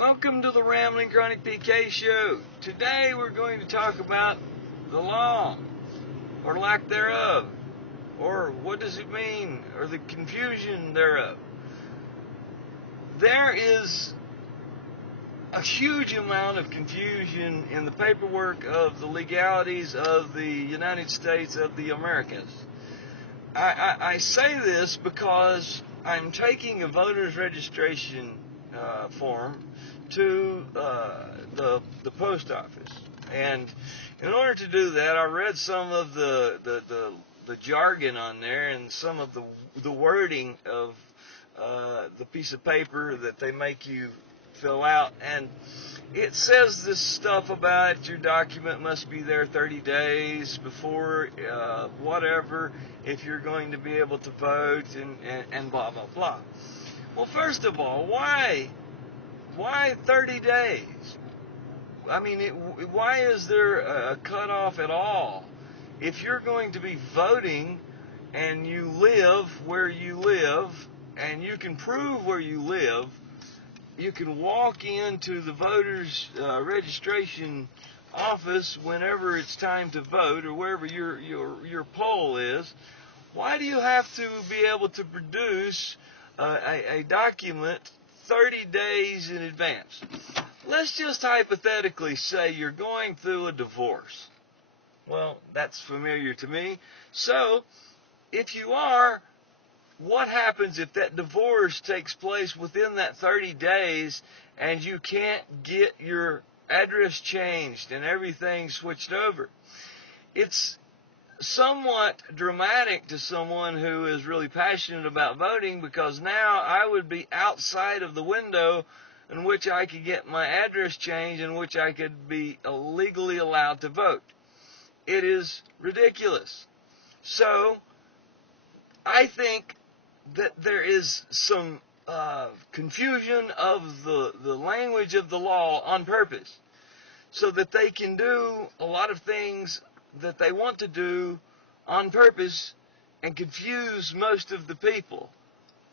Welcome to the RamblingChronicPk show. Today we're going to talk about the law, or lack thereof, or what does it mean, or the confusion thereof. There is a huge amount of confusion in the paperwork of the legalities of the United States of the Americas. I say this because I'm taking a voter's registration form to the post office, and in order to do that, I read some of the jargon on there and some of the wording of the piece of paper that they make you fill out, and it says this stuff about your document must be there 30 days before whatever, if you're going to be able to vote, and blah blah blah. Well, first of all, why 30 days? I mean, why is there a cutoff at all? If you're going to be voting and you live where you live and you can prove where you live, you can walk into the voter's registration office whenever it's time to vote, or wherever your poll is. Why do you have to be able to produce a document 30 days in advance? Let's just hypothetically say you're going through a divorce. Well, that's familiar to me. So, if you are, what happens if that divorce takes place within that 30 days and you can't get your address changed and everything switched over? It's somewhat dramatic to someone who is really passionate about voting, because now I would be outside of the window in which I could get my address changed, in which I could be legally allowed to vote. It is ridiculous. So, I think that there is some confusion of the language of the law on purpose, so that they can do a lot of things that they want to do on purpose and confuse most of the people,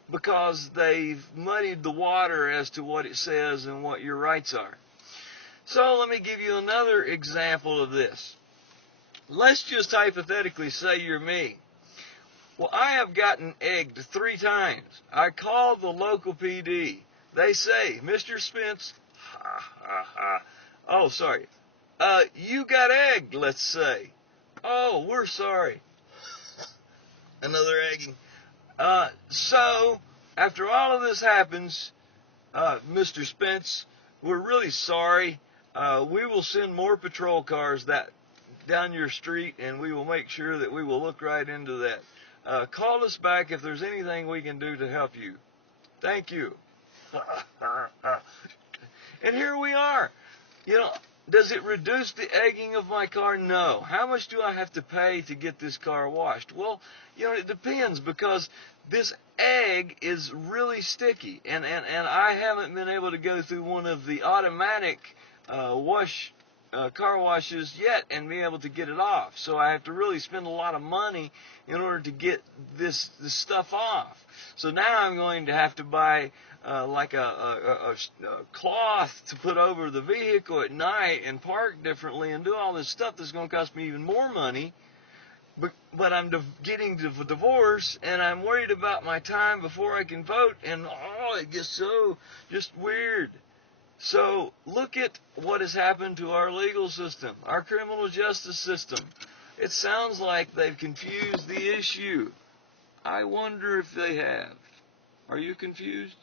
because they've muddied the water as to what it says and what your rights are. So let me give you another example of this. Let's just hypothetically say you're me. Well, I have gotten egged 3 times. I called the local PD. They say, Mr. Spence, oh, sorry. You got egged, let's say. Oh, we're sorry. Another egging. So, after all of this happens, Mr. Spence, we're really sorry. We will send more patrol cars down your street, and we will make sure that we will look right into that. Call us back if there's anything we can do to help you. Thank you. And here we are. You know, does it reduce the egging of my car? No. How much do I have to pay to get this car washed? Well, you know, it depends, because this egg is really sticky, and I haven't been able to go through one of the automatic car washes yet and be able to get it off. So I have to really spend a lot of money in order to get this stuff off. So now I'm going to have to buy like a cloth to put over the vehicle at night and park differently and do all this stuff that's going to cost me even more money. But I'm getting the divorce, and I'm worried about my time before I can vote, and it gets so just weird. So look at what has happened to our legal system, our criminal justice system. It sounds like they've confused the issue. I wonder if they have. Are you confused?